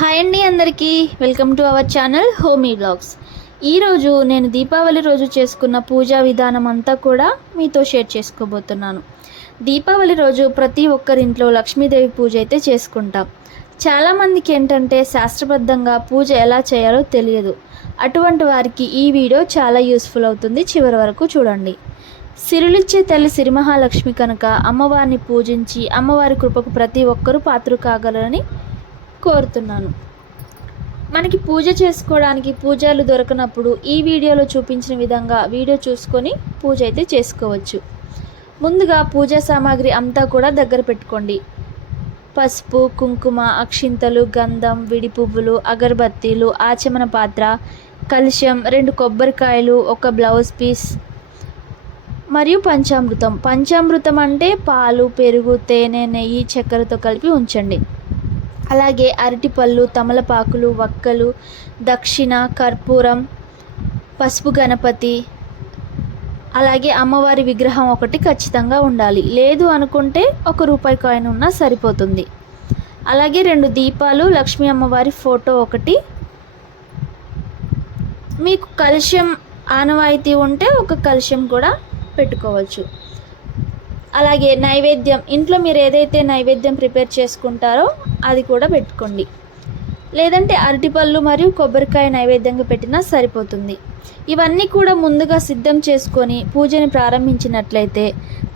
Hi అండి అందరికీ welcome to our channel homie vlogs. ఈరోజు నేను దీపావళి రోజు చేసుకున్న పూజా విధానం అంతా కూడా మీతో షేర్ చేసుకోబోతున్నాను. దీపావళి రోజు ప్రతి ఒక్కరింట్లో లక్ష్మీదేవి పూజ అయితే చేసుకుంటాం. చాలామందికి ఏంటంటే శాస్త్రబద్ధంగా పూజ ఎలా చేయాలో తెలియదు. అటువంటి వారికి ఈ వీడియో చాలా యూస్ఫుల్ అవుతుంది. చివరి వరకు చూడండి. సిరులిచ్చే తల్లి సిరిమహాలక్ష్మి కనుక అమ్మవారిని పూజించి అమ్మవారి కృపకు ప్రతి ఒక్కరూ పాత్ర కాగలరని కోరుతున్నాను. మనకి పూజ చేసుకోవడానికి పూజలు దొరకనప్పుడు ఈ వీడియోలో చూపించిన విధంగా వీడియో చూసుకొని పూజ అయితే చేసుకోవచ్చు. ముందుగా పూజా సామాగ్రి అంతా కూడా దగ్గర పెట్టుకోండి. పసుపు, కుంకుమ, అక్షింతలు, గంధం, విడి పువ్వులు, అగరబత్తీలు, ఆచమన పాత్ర, కలశం, 2 కొబ్బరికాయలు, 1 బ్లౌజ్ పీస్ మరియు పంచామృతం. పంచామృతం అంటే పాలు, పెరుగు, తేనె, నెయ్యి, చక్కెరతో కలిపి ఉంచండి. అలాగే అరటిపళ్ళు, తమలపాకులు, వక్కలు, దక్షిణ, కర్పూరం, పసుపు గణపతి, అలాగే అమ్మవారి విగ్రహం ఒకటి ఖచ్చితంగా ఉండాలి. లేదు అనుకుంటే 1 రూపాయి కాయిన్ ఉన్నా సరిపోతుంది. అలాగే 2 దీపాలు, లక్ష్మీ అమ్మవారి ఫోటో ఒకటి. మీకు కలశం ఆనవాయితీ ఉంటే 1 కలశం కూడా పెట్టుకోవచ్చు. అలాగే నైవేద్యం, ఇంట్లో మీరు ఏదైతే నైవేద్యం ప్రిపేర్ చేసుకుంటారో అది కూడా పెట్టుకోండి. లేదంటే అరటిపళ్ళు మరియు కొబ్బరికాయ నైవేద్యంగా పెట్టినా సరిపోతుంది. ఇవన్నీ కూడా ముందుగా సిద్ధం చేసుకొని పూజని ప్రారంభించినట్లయితే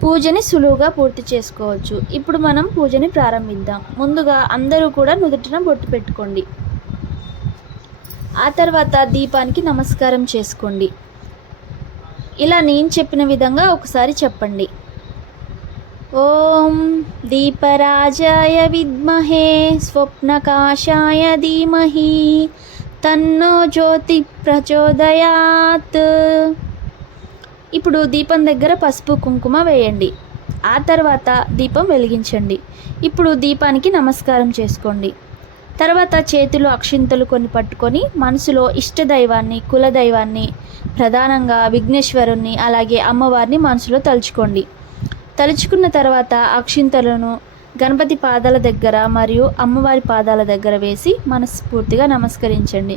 పూజని సులువుగా పూర్తి చేసుకోవచ్చు. ఇప్పుడు మనం పూజని ప్రారంభిద్దాం. ముందుగా అందరూ కూడా నుదుటిన బొట్టు పెట్టుకోండి. ఆ తర్వాత దీపానికి నమస్కారం చేసుకోండి. ఇలా నేను చెప్పిన విధంగా ఒకసారి చెప్పండి. ఓం దీపరాజాయ విద్మహే స్వప్నకాశాయ ధీమహి తన్నో జ్యోతి ప్రచోదయాత్. ఇప్పుడు దీపం దగ్గర పసుపు, కుంకుమ వేయండి. ఆ తర్వాత దీపం వెలిగించండి. ఇప్పుడు దీపానికి నమస్కారం చేసుకోండి. తర్వాత చేతిలో అక్షింతలు కొన్ని పట్టుకొని మనసులో ఇష్టదైవాన్ని, కులదైవాన్ని, ప్రధానంగా విఘ్నేశ్వరుణ్ణి, అలాగే అమ్మవారిని మనసులో తలుచుకోండి. తలుచుకున్న తర్వాత అక్షింతలను గణపతి పాదాల దగ్గర మరియు అమ్మవారి పాదాల దగ్గర వేసి మనస్ఫూర్తిగా నమస్కరించండి.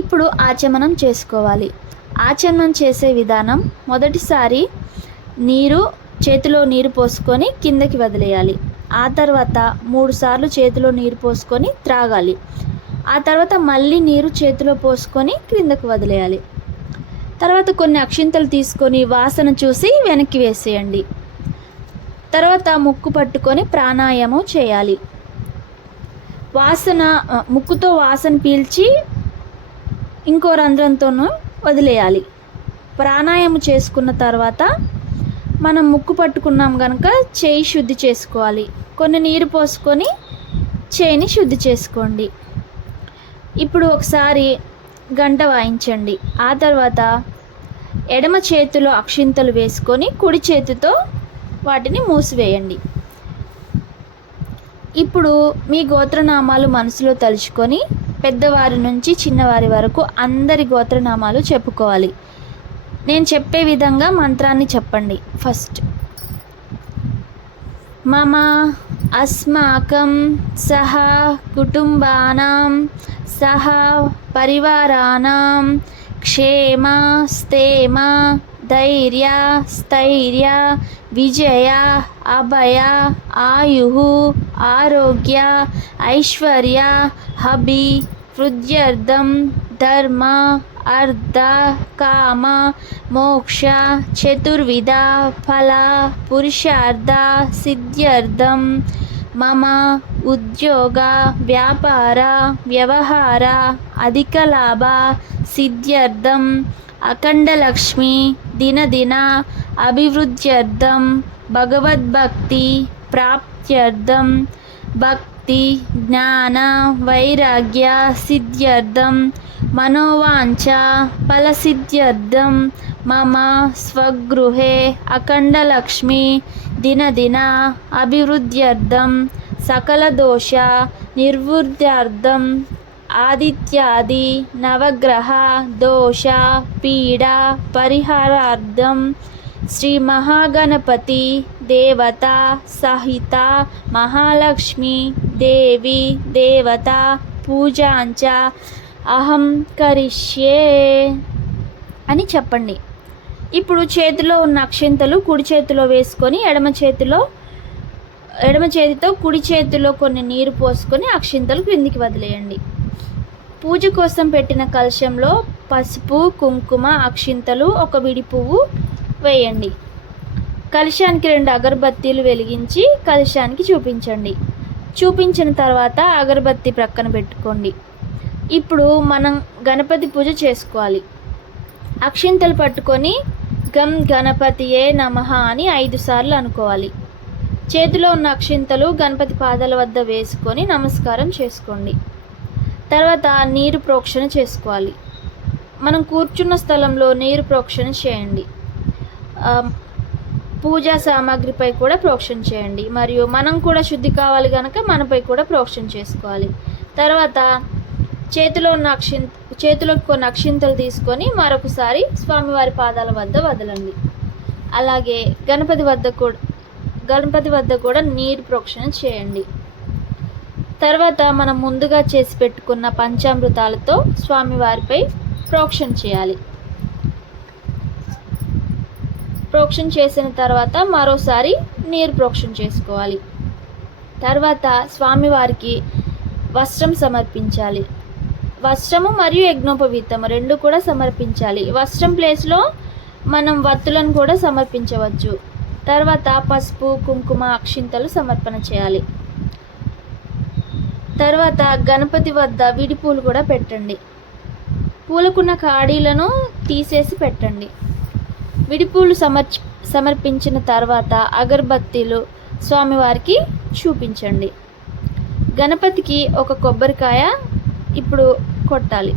ఇప్పుడు ఆచమనం చేసుకోవాలి. ఆచమనం చేసే విధానం, మొదటిసారి చేతిలో నీరు పోసుకొని కిందకి వదిలేయాలి. ఆ తర్వాత 3 సార్లు చేతిలో నీరు పోసుకొని త్రాగాలి. ఆ తర్వాత మళ్ళీ నీరు చేతిలో పోసుకొని క్రిందకు వదిలేయాలి. తర్వాత కొన్ని అక్షింతలు తీసుకొని వాసన చూసి వెనక్కి వేసేయండి. తర్వాత ముక్కు పట్టుకొని ప్రాణాయామం చేయాలి. ముక్కుతో వాసన పీల్చి ఇంకో రంధ్రంతోనూ వదిలేయాలి. ప్రాణాయామం చేసుకున్న తర్వాత మనం ముక్కు పట్టుకున్నాం కనుక చేయి శుద్ధి చేసుకోవాలి. కొన్ని నీరు పోసుకొని చేయిని శుద్ధి చేసుకోండి. ఇప్పుడు ఒకసారి గంట వాయించండి. ఆ తర్వాత ఎడమ చేతిలో అక్షింతలు వేసుకొని కుడి చేతితో వాటిని మూసివేయండి. ఇప్పుడు మీ గోత్రనామాలు మనసులో తలుచుకొని పెద్దవారి నుంచి చిన్నవారి వరకు అందరి గోత్రనామాలు చెప్పుకోవాలి. నేను చెప్పే విధంగా మంత్రాన్ని చెప్పండి. ఫస్ట్ మమ అస్మాకం సహ కుటుంబానాం సహ పరివారానాం క్షేమ స్థేమ ధైర్య స్థైర్య విజయ అభయ ఆయు ఆరోగ్య ఐశ్వర్య అభివృద్ధ్యర్థం ధర్మ అర్థ కామ మోక్ష చతుర్విధ ఫల పురుషార్థ సిద్ధ్యర్థం మమ ఉద్యోగ వ్యాపార వ్యవహార అధిక లాభ సిద్ధ్యర్థం అఖండలక్ష్మి దినదిన అభివృద్ధ్యర్థం భగవద్భక్తి ప్రాప్త్యర్థం భక్తి జ్ఞాన వైరాగ్య సిద్ధ్యర్థం మనోవాంఛ ఫలసిద్ధ్యర్థం మమ స్వగృహే అఖండలక్ష్మి దినదిన అభివృద్ధ్యర్థం సకల దోష నిర్వృద్ధ్యర్థం ఆదిత్యాది నవగ్రహ దోష పీడ పరిహారార్థం శ్రీ మహాగణపతి దేవత సహిత మహాలక్ష్మి దేవి దేవత పూజాంచ అహం కరిష్యే అని చెప్పండి. ఇప్పుడు చేతిలో ఉన్న అక్షింతలు కుడి చేతిలో వేసుకొని ఎడమ చేతితో కుడి చేతిలో కొన్ని నీరు పోసుకొని అక్షింతలు క్రిందికి వదిలేయండి. పూజ కోసం పెట్టిన కలశంలో పసుపు కుంకుమ అక్షింతలు ఒక విడి పువ్వు వేయండి. కలశానికి 2 అగరబత్తీలు వెలిగించి కలశానికి చూపించండి. చూపించిన తర్వాత అగరబత్తి ప్రక్కన పెట్టుకోండి. ఇప్పుడు మనం గణపతి పూజ చేసుకోవాలి. అక్షింతలు పట్టుకొని గం గణపతియే నమః అని 5 సార్లు అనుకోవాలి. చేతిలో ఉన్న అక్షింతలు గణపతి పాదాల వద్ద వేసుకొని నమస్కారం చేసుకోండి. తర్వాత నీరు ప్రోక్షణ చేసుకోవాలి. మనం కూర్చున్న స్థలంలో నీరు ప్రోక్షణ చేయండి. పూజా సామాగ్రిపై కూడా ప్రోక్షణ చేయండి. మరియు మనం కూడా శుద్ధి కావాలి కనుక మనపై కూడా ప్రోక్షణ చేసుకోవాలి. తర్వాత చేతిలోకి కొన్ని అక్షింతలు తీసుకొని మరొకసారి స్వామివారి పాదాల వద్ద వదలండి. అలాగే గణపతి వద్ద కూడా నీరు ప్రోక్షణ చేయండి. తర్వాత మనం ముందుగా చేసి పెట్టుకున్న పంచామృతాలతో స్వామివారిపై ప్రోక్షణ చేయాలి. ప్రోక్షణ చేసిన తర్వాత మరోసారి నీరు ప్రోక్షణ చేసుకోవాలి. తర్వాత స్వామివారికి వస్త్రం సమర్పించాలి. వస్త్రము మరియు యజ్ఞోపవీతం 2 కూడా సమర్పించాలి. వస్త్రం ప్లేస్లో మనం వత్తులను కూడా సమర్పించవచ్చు. తర్వాత పసుపు కుంకుమ అక్షింతలు సమర్పణ చేయాలి. తర్వాత గణపతి వద్ద విడి పూలు కూడా పెట్టండి. పూలకున్న కాడీలను తీసేసి పెట్టండి. విడిపూలు సమర్పించిన తర్వాత అగరబత్తీలు స్వామివారికి చూపించండి. గణపతికి ఒక కొబ్బరికాయ ఇప్పుడు కొట్టాలి.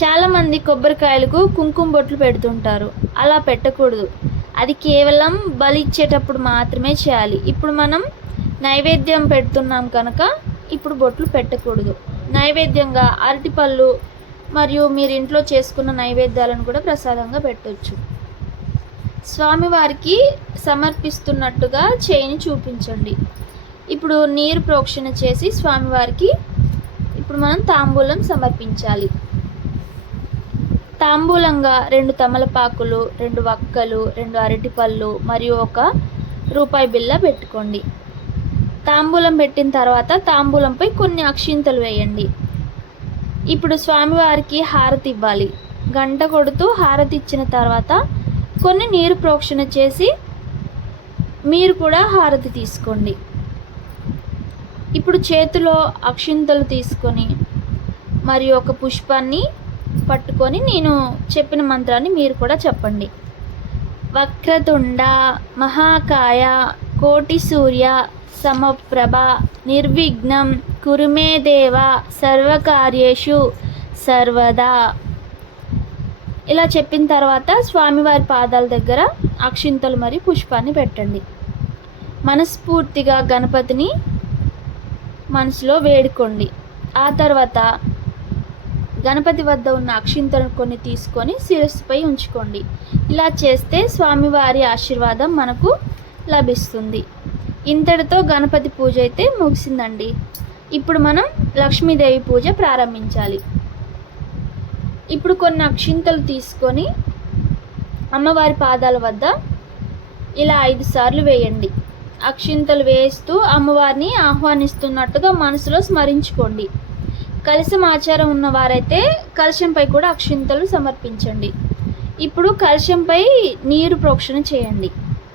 చాలామంది కొబ్బరికాయలకు కుంకుమ బొట్లు పెడుతుంటారు. అలా పెట్టకూడదు. అది కేవలం బలి ఇచ్చేటప్పుడు మాత్రమే చేయాలి. ఇప్పుడు మనం నైవేద్యం పెడుతున్నాం కనుక ఇప్పుడు బొట్లు పెట్టకూడదు. నైవేద్యంగా అరటిపళ్ళు మరియు మీరు ఇంట్లో చేసుకున్న నైవేద్యాలను కూడా ప్రసాదంగా పెట్టవచ్చు. స్వామివారికి సమర్పిస్తున్నట్టుగా చేయిని చూపించండి. ఇప్పుడు నీరు ప్రోక్షణ చేసి స్వామివారికి ఇప్పుడు మనం తాంబూలం సమర్పించాలి. తాంబూలంగా 2 తమలపాకులు 2 వక్కలు 2 అరటిపళ్ళు మరియు 1 రూపాయి బిళ్ళ పెట్టుకోండి. తాంబూలం పెట్టిన తర్వాత తాంబూలంపై కొన్ని అక్షింతలు వేయండి. ఇప్పుడు స్వామివారికి హారతి ఇవ్వాలి. గంట కొడుతూ హారతి ఇచ్చిన తర్వాత కొన్ని నీరు ప్రోక్షణ చేసి మీరు కూడా హారతి తీసుకోండి. ఇప్పుడు చేతిలో అక్షింతలు తీసుకొని మరియు 1 పుష్పాన్ని పట్టుకొని నేను చెప్పిన మంత్రాన్ని మీరు కూడా చెప్పండి. వక్రతుండ మహాకాయ కోటి సూర్య సమప్రభ నిర్విఘ్నం కురుమే దేవ సర్వకార్యేషు సర్వదా. ఇలా చెప్పిన తర్వాత స్వామివారి పాదాల దగ్గర అక్షింతలు మరియు పుష్పాన్ని పెట్టండి. మనస్ఫూర్తిగా గణపతిని మనసులో వేడుకోండి. ఆ తర్వాత గణపతి వద్ద ఉన్న అక్షింతలను కొన్ని తీసుకొని శిరస్సుపై ఉంచుకోండి. ఇలా చేస్తే స్వామివారి ఆశీర్వాదం మనకు లభిస్తుంది. ఇంతటితో గణపతి పూజ అయితే ముగిసిందండి. ఇప్పుడు మనం లక్ష్మీదేవి పూజ ప్రారంభించాలి. ఇప్పుడు కొన్ని అక్షింతలు తీసుకొని అమ్మవారి పాదాల వద్ద ఇలా 5 సార్లు వేయండి. అక్షింతలు వేస్తూ అమ్మవారిని ఆహ్వానిస్తున్నట్టుగా మనసులో స్మరించుకోండి. కలశం ఆచారం ఉన్నవారైతే కలశంపై కూడా అక్షింతలు సమర్పించండి. ఇప్పుడు కలశంపై నీరు ప్రోక్షణ చేయండి.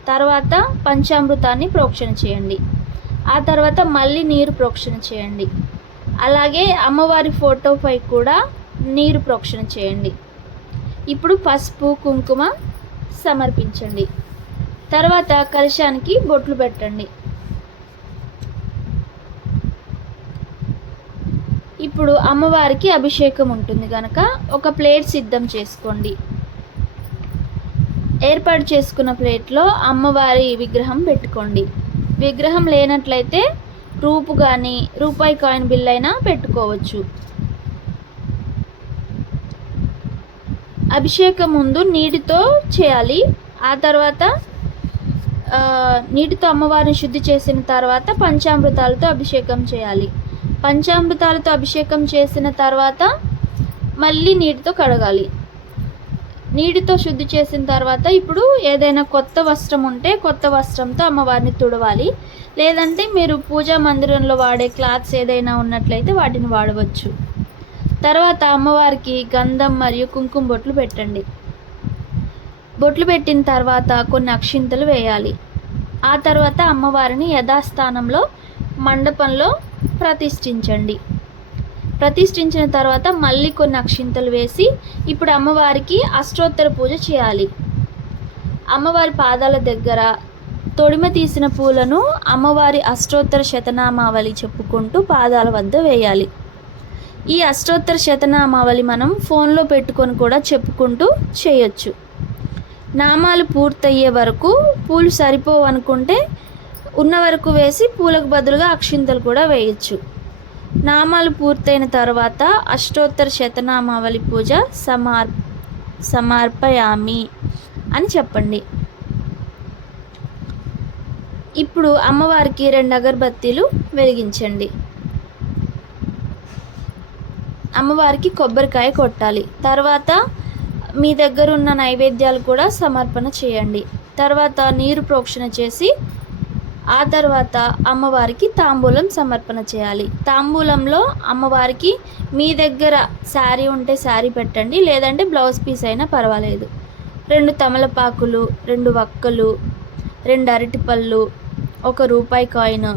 తర్వాత పంచామృతాన్ని ప్రోక్షణ చేయండి. ఆ తర్వాత మళ్ళీ నీరు ప్రోక్షణ చేయండి. అలాగే అమ్మవారి ఫోటోపై కూడా నీరు ప్రోక్షణ చేయండి. ఇప్పుడు పసుపు కుంకుమ సమర్పించండి. తర్వాత కలశానికి బొట్లు పెట్టండి. ఇప్పుడు అమ్మవారికి అభిషేకం ఉంటుంది కనుక ఒక ప్లేట్ సిద్ధం చేసుకోండి. ఏర్పాటు చేసుకున్న ప్లేట్లో అమ్మవారి విగ్రహం పెట్టుకోండి. విగ్రహం లేనట్లయితే రూపు కానీ రూపాయి కాయిన్ బిల్ అయినా పెట్టుకోవచ్చు. అభిషేకం ముందు నీటితో చేయాలి. ఆ తర్వాత నీటితో అమ్మవారిని శుద్ధి చేసిన తర్వాత పంచామృతాలతో అభిషేకం చేయాలి. పంచామృతాలతో అభిషేకం చేసిన తర్వాత మళ్ళీ నీటితో కడగాలి. నీటితో శుద్ధి చేసిన తర్వాత ఇప్పుడు ఏదైనా కొత్త వస్త్రం ఉంటే కొత్త వస్త్రంతో అమ్మవారిని తుడవాలి. లేదంటే మీరు పూజా మందిరంలో వాడే క్లాత్స్ ఏదైనా ఉన్నట్లయితే వాటిని వాడవచ్చు. తర్వాత అమ్మవారికి గంధం మరియు కుంకుమ బొట్లు పెట్టండి. బొట్లు పెట్టిన తర్వాత కొన్ని అక్షింతలు వేయాలి. ఆ తర్వాత అమ్మవారిని యథాస్థానంలో మండపంలో ప్రతిష్ఠించండి. ప్రతిష్ఠించిన తర్వాత మళ్ళీ కొన్ని అక్షింతలు వేసి ఇప్పుడు అమ్మవారికి అష్టోత్తర పూజ చేయాలి. అమ్మవారి పాదాల దగ్గర తొడిమ తీసిన పూలను అమ్మవారి అష్టోత్తర శతనామావళి చెప్పుకుంటూ పాదాల వద్ద వేయాలి. ఈ అష్టోత్తర శతనామావళి మనం ఫోన్లో పెట్టుకొని కూడా చెప్పుకుంటూ చేయొచ్చు. నామాలు పూర్తయ్యే వరకు పూలు సరిపోవు అనుకుంటే ఉన్న వరకు వేసి పూలకు బదులుగా అక్షింతలు కూడా వేయచ్చు. నామాలు పూర్తయిన తర్వాత అష్టోత్తర శతనామావళి పూజ సమర్పయామి అని చెప్పండి. ఇప్పుడు అమ్మవారికి 2 అగరబత్తీలు వెలిగించండి. అమ్మవారికి కొబ్బరికాయ కొట్టాలి. తర్వాత మీ దగ్గర ఉన్న నైవేద్యాలు కూడా సమర్పణ చేయండి. తర్వాత నీరు ప్రోక్షణ చేసి ఆ తర్వాత అమ్మవారికి తాంబూలం సమర్పణ చేయాలి. తాంబూలంలో అమ్మవారికి మీ దగ్గర శారీ ఉంటే శారీ పెట్టండి, లేదంటే బ్లౌజ్ పీస్ అయినా పర్వాలేదు. 2 తమలపాకులు, 2 వక్కలు, 2 అరటిపళ్ళు, 1 రూపాయి కాయిన్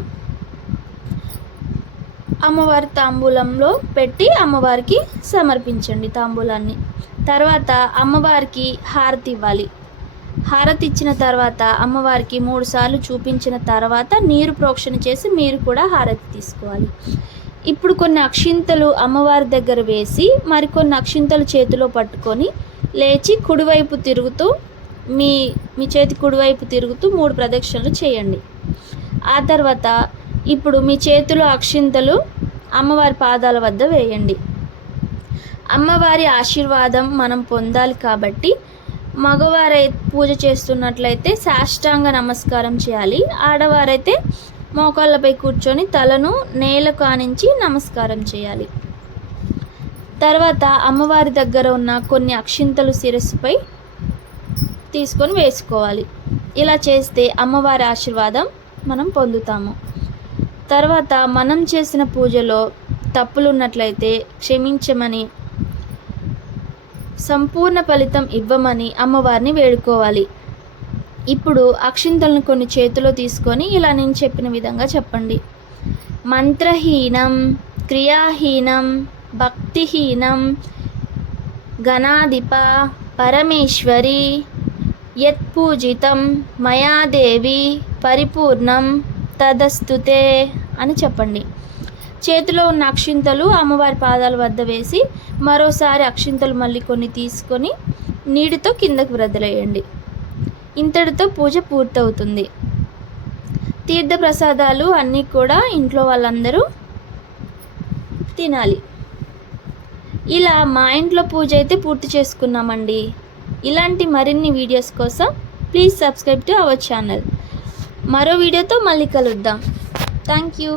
అమ్మవారి తాంబూలంలో పెట్టి అమ్మవారికి సమర్పించండి తాంబూలాన్ని. తర్వాత అమ్మవారికి హారతి ఇవ్వాలి. హారతి ఇచ్చిన తర్వాత అమ్మవారికి 3 సార్లు చూపించిన తర్వాత నీరు ప్రోక్షణ చేసి మీరు కూడా హారతి తీసుకోవాలి. ఇప్పుడు కొన్ని అక్షింతలు అమ్మవారి దగ్గర వేసి మరికొన్ని అక్షింతలు చేతిలో పట్టుకొని లేచి కుడివైపు తిరుగుతూ మీ చేతి కుడివైపు తిరుగుతూ 3 ప్రదక్షిణలు చేయండి. ఆ తర్వాత ఇప్పుడు మీ చేతిలో అక్షింతలు అమ్మవారి పాదాల వద్ద వేయండి. అమ్మవారి ఆశీర్వాదం మనం పొందాలి కాబట్టి మగవారై పూజ చేస్తున్నట్లయితే సాష్టాంగ నమస్కారం చేయాలి. ఆడవారైతే మోకాళ్ళపై కూర్చొని తలను నేలకు ఆనించి నమస్కారం చేయాలి. తర్వాత అమ్మవారి దగ్గర ఉన్న కొన్ని అక్షింతలు శిరస్సుపై తీసుకొని వేసుకోవాలి. ఇలా చేస్తే అమ్మవారి ఆశీర్వాదం మనం పొందుతాము. తర్వాత మనం చేసిన పూజలో తప్పులు ఉన్నట్లయితే క్షమించమని, సంపూర్ణ ఫలితం ఇవ్వమని అమ్మవారిని వేడుకోవాలి. ఇప్పుడు అక్షింతలను కొన్ని చేతిలో తీసుకొని ఇలా నేను చెప్పిన విధంగా చెప్పండి. మంత్రహీనం, క్రియాహీనం, భక్తిహీనం, గణాధిప పరమేశ్వరి యత్పూజితం మయాదేవి పరిపూర్ణం తదస్తుతే అని చెప్పండి. చేతిలో ఉన్న అక్షింతలు అమ్మవారి పాదాల వద్ద వేసి మరోసారి అక్షింతలు మళ్ళీ కొన్ని తీసుకొని నీటితో కిందకు వదిలేయండి. ఇంతటితో పూజ పూర్తవుతుంది. తీర్థప్రసాదాలు అన్నీ కూడా ఇంట్లో వాళ్ళందరూ తినాలి. ఇలా మా ఇంట్లో పూజ అయితే పూర్తి చేసుకున్నామండి. ఇలాంటి మరిన్ని వీడియోస్ కోసం please subscribe to our channel. మరో వీడియోతో మళ్ళీ కలుద్దాం. Thank you.